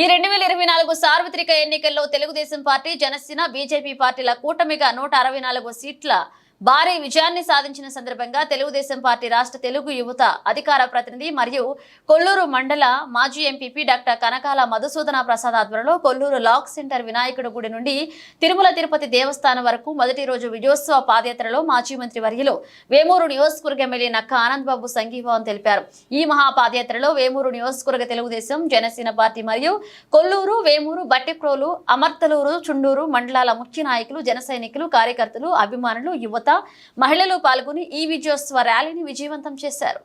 ఈ 2024 సార్వత్రిక ఎన్నికల్లో తెలుగుదేశం పార్టీ, జనసేన, బీజేపీ పార్టీల కూటమిగా 164 సీట్ల భారీ విజయాన్ని సాధించిన సందర్భంగా తెలుగుదేశం పార్టీ రాష్ట్ర తెలుగు యువత అధికార ప్రతినిధి మరియు కొల్లూరు మండల మాజీ ఎంపీపీ డాక్టర్ కనకాల మధుసూదన ప్రసాద్ ఆధ్వర్యంలో కొల్లూరు లాక్ సెంటర్ వినాయకుడి గుడి నుండి తిరుమల తిరుపతి దేవస్థానం వరకు మొదటి రోజు విజయోత్సవ పాదయాత్రలో మాజీ మంత్రి వర్యులు వేమూరు నియోజకవర్గ ఎమ్మెల్యే నక్క ఆనంద్ బాబు సంఘీభావం తెలిపారు. ఈ మహా పాదయాత్రలో వేమూరు నియోజకవర్గ తెలుగుదేశం, జనసేన పార్టీ మరియు కొల్లూరు, వేమూరు, బట్టిప్రోలు, అమర్తలూరు, చుండూరు మండలాల ముఖ్య నాయకులు, జన సైనికులు, కార్యకర్తలు, అభిమానులు, యువత, మహిళలు పాల్గొని ఈ విజయోత్సవ ర్యాలీని విజయవంతం చేశారు.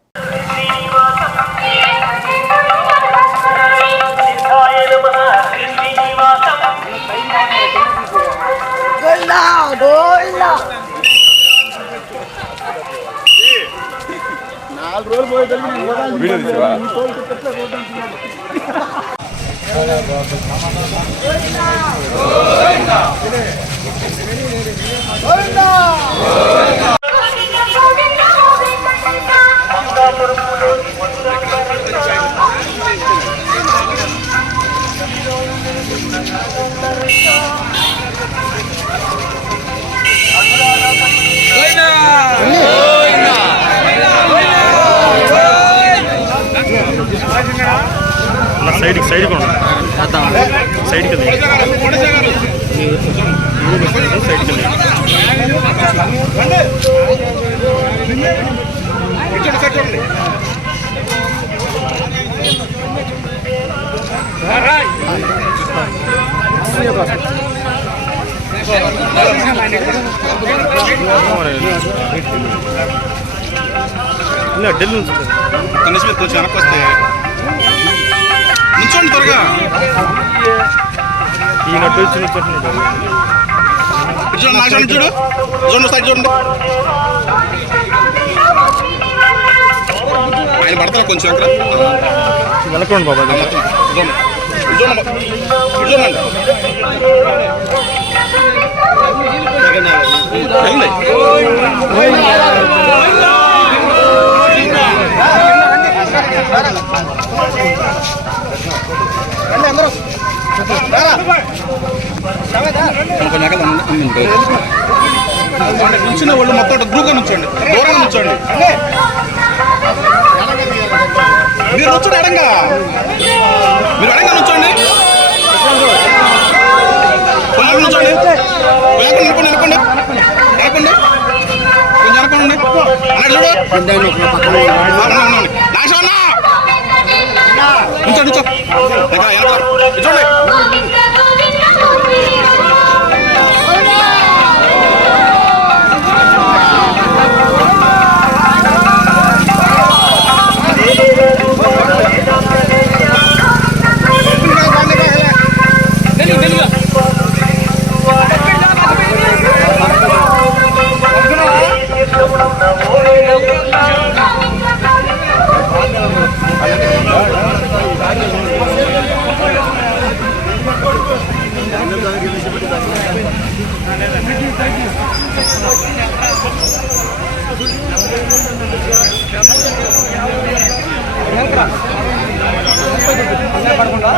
సైడ్ సైడ్ సైడ్ ఢిల్లీ నుంచి కనీసం కొంచెం వెనక్కి వస్తే నుంచోండి త్వరగా. ఈ నటు వచ్చి నుంచుంటున్నాడు. చూడండి నా సైడ్ చూడు, చూడండి సైడ్ చూడండి. ఆయన పడతారు కొంచెం అక్కడ వెళ్ళకండి బాబా. చూడండి నుంచిన వాళ్ళు మొత్తం గ్రూప్గా నుంచోండి, దూరంగా నుంచోండి. మీరు నుంచోండి, ఎడంగా మీరు ఎడంగా నుంచోండి, కొంచెం నుంచోండి, వెళ్ళకండి వెళ్ళకండి వెళ్ళకండి వెళ్ళకండి కొంచెం వెనకండి అన్నాడు చూడు. నాగేశ్వరన్నా నుంచోండి నుంచో చూడండి. పడకుండా